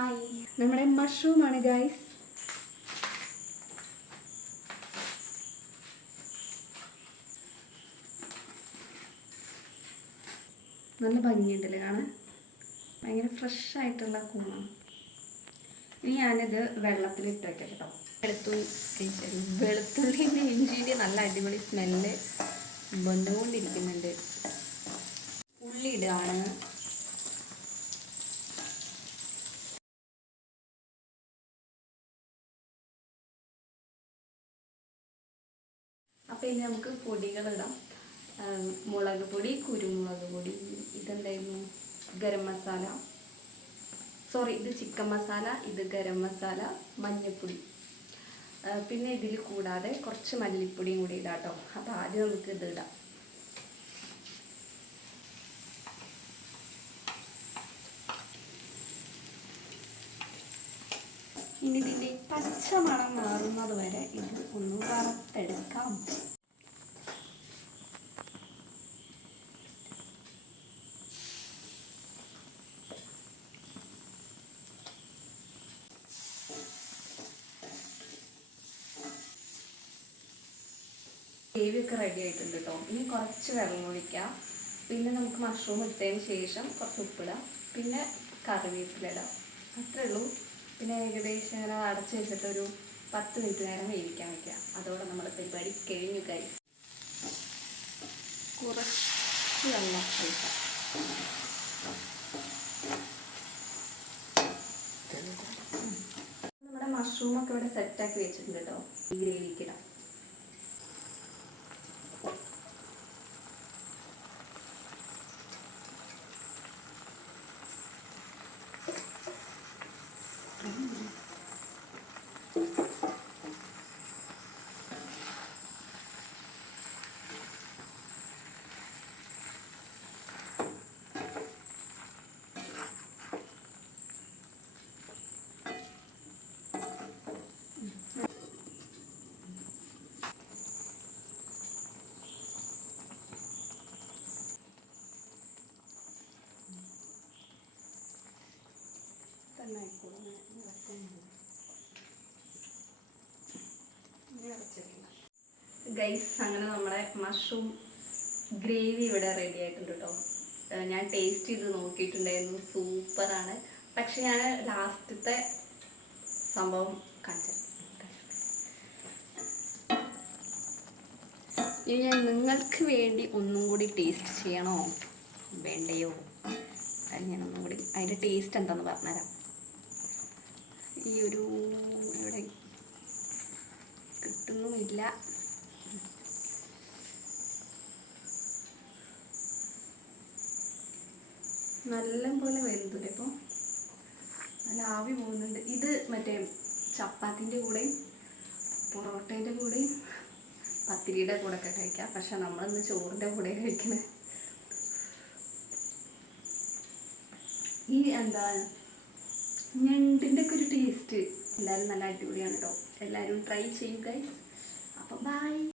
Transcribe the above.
Hi, നമ്മുടെ മഷ്റൂമാണ് guys. നല്ല ഭംഗിയുണ്ടല്ലേ കാണാൻ, ഭയങ്കര ഫ്രഷ് ആയിട്ടുള്ള കൂണാണ്. ഇനി ഞാനിത് വെള്ളത്തിലിട്ട് വെക്കാം കേട്ടോ. വെളുത്തുള്ളിൻ്റെ ഇഞ്ചിൻ്റെ നല്ല അടിപൊളി സ്മെല്ല് വന്നുകൊണ്ടിരിക്കുന്നുണ്ട്. ഉള്ളി ഇടുകയാണ്. അപ്പോൾ ഇനി നമുക്ക് പൊടികളിടാം. മുളക് പൊടി, കുരുമുളക് പൊടി, ഇതെന്തായിരുന്നു, ഗരം മസാല, സോറി ഇത് ചിക്കൻ മസാല, ഇത് ഗരം മസാല, മഞ്ഞൾപ്പൊടി, പിന്നെ ഇതിൽ കൂടാതെ കുറച്ച് മല്ലിപ്പൊടിയും കൂടി ഇടാം കേട്ടോ. അപ്പോൾ ആദ്യം നമുക്ക് ഇത് ഇടാം. ഇനി ഇതിൻ്റെ പച്ചമണം മാറുന്നത് വരെ ഇത് ഒന്ന് വറുത്തെടുക്കാം. ഗ്രേവിയൊക്കെ റെഡി ആയിട്ടുണ്ട് കേട്ടോ. ഇനി കുറച്ച് വെള്ളം ഒഴിക്കാം. പിന്നെ നമുക്ക് മഷ്റൂം ഇട്ടതിന് ശേഷം കുറച്ച് ഉപ്പിടാം, പിന്നെ കറിവേപ്പില ഇടാം. അത്രേ ഉള്ളൂ. പിന്നെ ഏകദേശം ഇങ്ങനെ അടച്ചു വെച്ചിട്ട് ഒരു 10 മിനിറ്റ് നേരം വേവിക്കാൻ വയ്ക്കുക. അതോടെ നമ്മുടെ പരിപാടി കഴിഞ്ഞു ഗൈസ്. കുറച്ച് വെള്ളം ഒഴിക്കാം. നമ്മുടെ മഷ്റൂമൊക്കെ ഇവിടെ സെറ്റാക്കി വെച്ചിട്ടുണ്ട് കേട്ടോ. ഈ ഗ്രേവിക്കിടാം. ഗൈസ്, അങ്ങനെ നമ്മുടെ മഷ്റൂം ഗ്രേവി ഇവിടെ റെഡി ആയിട്ടുണ്ട് കേട്ടോ. ഞാൻ ടേസ്റ്റ് ചെയ്ത് നോക്കിയിട്ടുണ്ടായിരുന്നു, സൂപ്പറാണ്. പക്ഷെ ഞാൻ ലാസ്റ്റത്തെ സംഭവം കാണിച്ചു. ഇനി ഞാൻ നിങ്ങൾക്ക് വേണ്ടി ഒന്നും കൂടി ടേസ്റ്റ് ചെയ്യണോ വേണ്ടയോ? അത് ഞാൻ ഒന്നും കൂടി അതിൻ്റെ ടേസ്റ്റ് എന്താണെന്ന് പറഞ്ഞുതരാം. ഈ ഒരു ഇവിടെ കിട്ടുന്നുമില്ല. നല്ല പോലെ വരുന്നുണ്ട്. ഇപ്പോൾ നല്ല ആവി പോകുന്നുണ്ട്. ഇത് മറ്റേ ചപ്പാത്തിൻ്റെ കൂടെയും പൊറോട്ടേൻ്റെ കൂടെയും പത്തിരിയുടെ കൂടെ ഒക്കെ കഴിക്കാം. പക്ഷെ നമ്മളിന്ന് ചോറിൻ്റെ കൂടെ കഴിക്കുന്നത്. ഈ എന്താ ഞണ്ടിൻ്റെ ഒക്കെ ഒരു ടേസ്റ്റ് എല്ലാവരും നല്ല അടിപൊളിയാണ് കേട്ടോ. എല്ലാവരും ട്രൈ ചെയ്യും ഗൈസ്. അപ്പോൾ ബൈ.